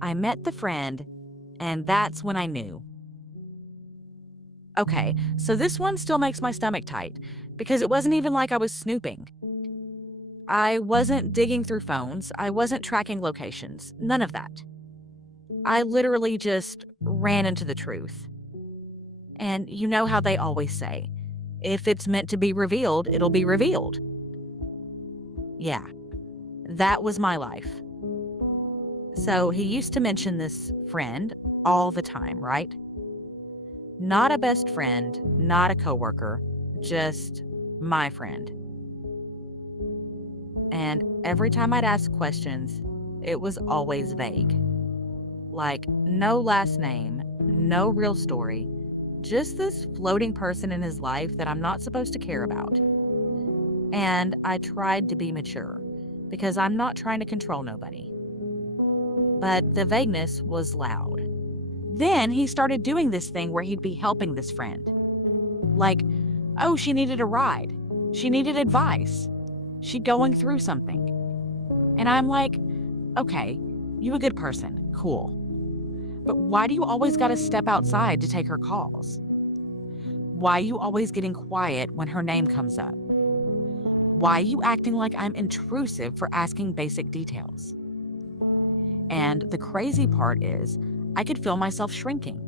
I met the friend, and that's when I knew. Okay, so this one still makes my stomach tight because it wasn't even like I was snooping. I wasn't digging through phones. I wasn't tracking locations. None of that. I literally just ran into the truth. And you know how they always say, if it's meant to be revealed, it'll be revealed. Yeah, that was my life. So he used to mention this friend all the time, right? Not a best friend, not a coworker, just my friend. And every time I'd ask questions, it was always vague. Like, no last name, no real story, just this floating person in his life that I'm not supposed to care about. And I tried to be mature because I'm not trying to control nobody. But the vagueness was loud. Then he started doing this thing where he'd be helping this friend. Like, oh, she needed a ride. She needed advice. She going through something. And I'm like, okay, you a good person. Cool. But why do you always gotta step outside to take her calls? Why you always getting quiet when her name comes up? Why you acting like I'm intrusive for asking basic details? And the crazy part is, I could feel myself shrinking.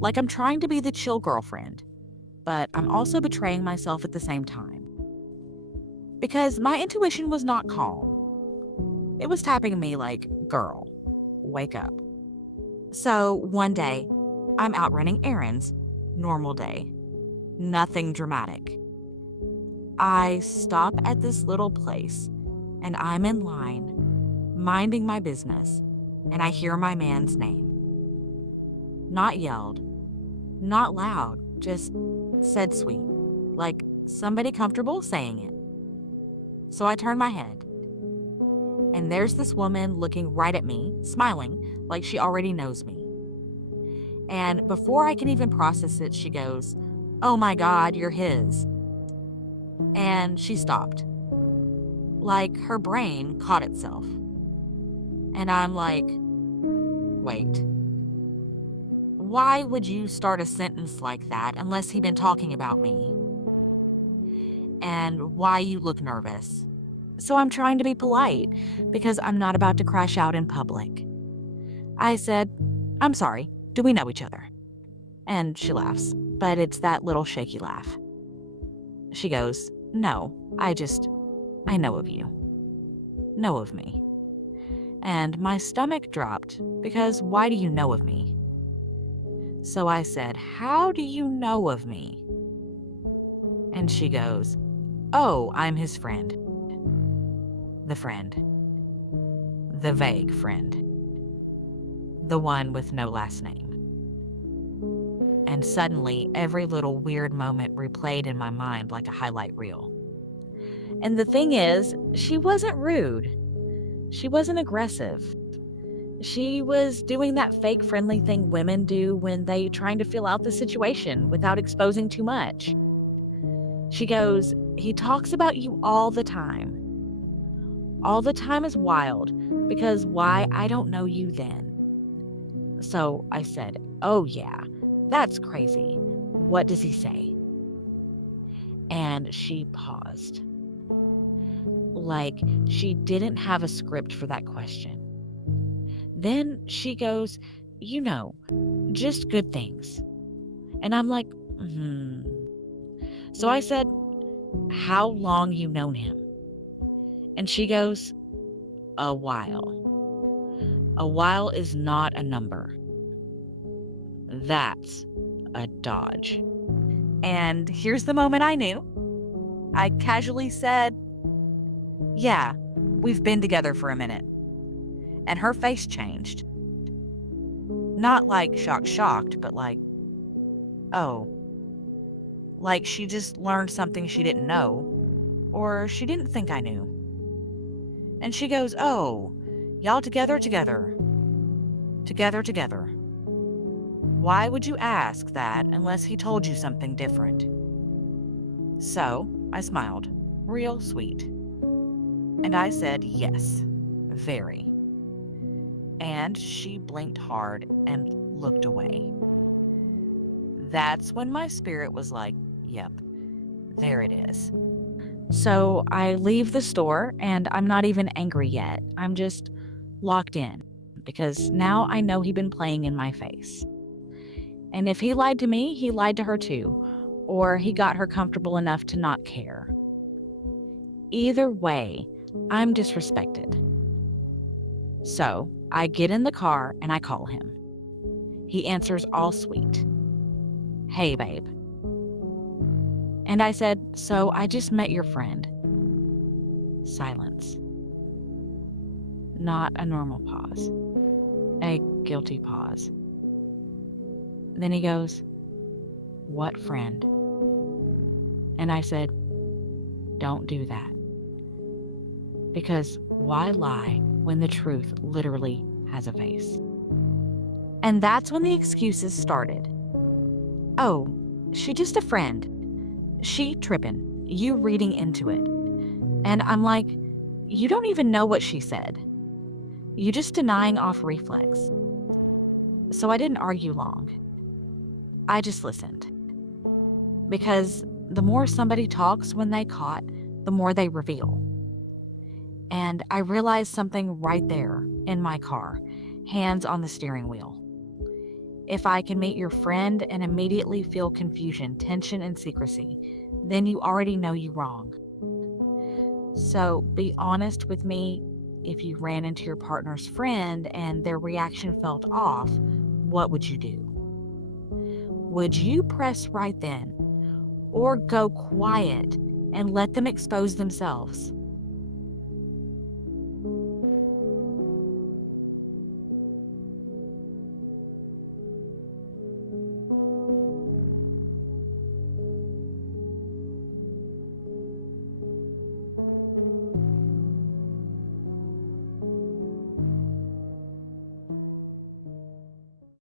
Like I'm trying to be the chill girlfriend, but I'm also betraying myself at the same time. Because my intuition was not calm. It was tapping me like, girl, wake up. So one day, I'm out running errands. Normal day. Nothing dramatic. I stop at this little place, and I'm in line, minding my business, and I hear my man's name. Not yelled, not loud, just said sweet, like somebody comfortable saying it. So I turn my head, and there's this woman looking right at me, smiling like she already knows me. And before I can even process it, she goes, "Oh my God, you're his." And she stopped. Like her brain caught itself. And I'm like, wait. Why would you start a sentence like that unless he'd been talking about me? And why you look nervous? So I'm trying to be polite because I'm not about to crash out in public. I said, "I'm sorry. Do we know each other?" And she laughs, but it's that little shaky laugh. She goes, "No, I know of you. Know of me." And my stomach dropped because why do you know of me? So I said, "How do you know of me?" And she goes, "Oh, I'm his friend." The friend. The vague friend. The one with no last name. And suddenly, every little weird moment replayed in my mind like a highlight reel. And the thing is, she wasn't rude. She wasn't aggressive. She was doing that fake friendly thing women do when they trying to feel out the situation without exposing too much. She goes, "He talks about you all the time. All the time is wild because why I don't know you then." So I said, "Oh yeah, that's crazy. What does he say?" And she paused. Like she didn't have a script for that question. Then she goes, just good things. And I'm like, hmm. So I said, "How long you known him?" And she goes, "A while. A while is not a number. That's a dodge." And here's the moment I knew. I casually said, "Yeah, we've been together for a minute." And her face changed. Not like shocked, but like, oh, like she just learned something she didn't know, or she didn't think I knew. And she goes, "Oh, y'all together, together. Together, together. Why would you ask that unless he told you something different?" So I smiled, real sweet. And I said, "Yes, very." And she blinked hard and looked away. That's when my spirit was like, yep, there it is. So I leave the store and I'm not even angry yet. I'm just locked in because now I know he'd been playing in my face. And if he lied to me, he lied to her too, or he got her comfortable enough to not care. Either way, I'm disrespected. So I get in the car and I call him. He answers all sweet. Hey, babe. And I said, so I just met your friend. Silence. Not a normal pause. A guilty pause. Then he goes, what friend? And I said, don't do that. Because why lie when the truth literally has a face? And that's when the excuses started. Oh, she just a friend. She tripping. You reading into it. And I'm like, you don't even know what she said. You just denying off reflex. So I didn't argue long. I just listened. Because the more somebody talks when they caught, the more they reveal. And I realized something right there in my car, hands on the steering wheel. If I can meet your friend and immediately feel confusion, tension, and secrecy, then you already know you wrong. So be honest with me. If you ran into your partner's friend and their reaction felt off, what would you do? Would you press right then or go quiet and let them expose themselves?